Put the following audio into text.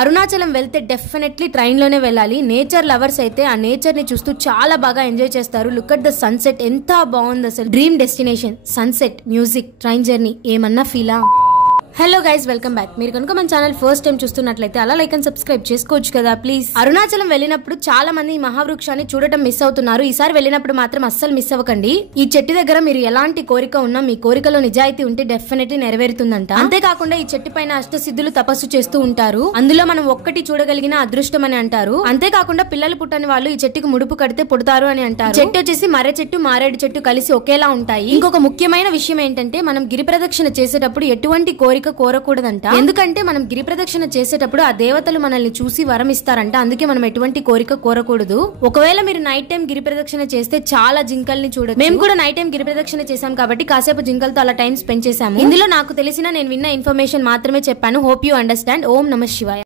అరుణాచలం వెళ్తే definitely train లోనే వెళ్ళాలి. నేచర్ లవర్స్ అయితే ఆ నేచర్ ని చూస్తూ చాలా బాగా ఎంజాయ్ చేస్తారు. లుక్ అట్ ద సన్సెట్, ఎంత బాగుంది అసలు. Dream destination, sunset, music, train journey, ఏమన్నా ఫీలా. Hello guys, welcome back. మీరు కనుక మన ఛానల్ ఫస్ట్ టైం చూస్తున్నట్లయితే అలా లైక్ అండ్ సబ్స్క్రైబ్ చేసుకోవచ్చు కదా ప్లీజ్. అరుణాచలం వెళ్ళినప్పుడు చాలా మంది ఈ మహావృక్షాన్ని చూడటం మిస్ అవుతున్నారు. ఈసారి వెళ్ళినప్పుడు మాత్రం అస్సలు మిస్ అవ్వకండి. ఈ చెట్టు దగ్గర మీరు ఎలాంటి కోరిక ఉన్నా మీ కోరికలో నిజాయితీ ఉంటే డెఫినెట్లీ నెరవేరుతుందంట. అంతేకాకుండా ఈ చెట్టు పైన అష్టసిద్ధులు తపస్సు చేస్తూ ఉంటారు. అందులో మనం ఒక్కటి చూడగలిగిన అదృష్టం అని అంటారు. అంతేకాకుండా పిల్లలు పుట్టని వాళ్ళు ఈ చెట్టుకు ముడుపు కడితే పుడతారు అని అంటారు. చెట్టు వచ్చేసి మర్రి చెట్టు, మారేడు చెట్టు కలిసి ఒకేలా ఉంటాయి. ఇంకొక ముఖ్యమైన విషయం ఏంటంటే మనం గిరి ప్రదక్షిణ చేసేటప్పుడు ఎటువంటి కోరిక కోరకూడదంట. ఎందుకంటే మనం గిరి ప్రదక్షిణ చేసేటప్పుడు ఆ దేవతలు మనల్ని చూసి వరం ఇస్తారంట. అందుకే మనం ఎటువంటి కోరిక కోరకూడదు. ఒకవేళ మీరు నైట్ టైం గిరి ప్రదక్షిణ చేస్తే చాలా జింకల్ని చూడొచ్చు. మేము కూడా నైట్ టైం గిరి ప్రదక్షిణ చేసాం కాబట్టి కాసేపు జింకలతో అలా టైం స్పెండ్ చేసాము. ఇందులో నాకు తెలిసిన నేను విన్న ఇన్ఫర్మేషన్ మాత్రమే చెప్పాను. Hope you understand. ఓం నమః శివాయ.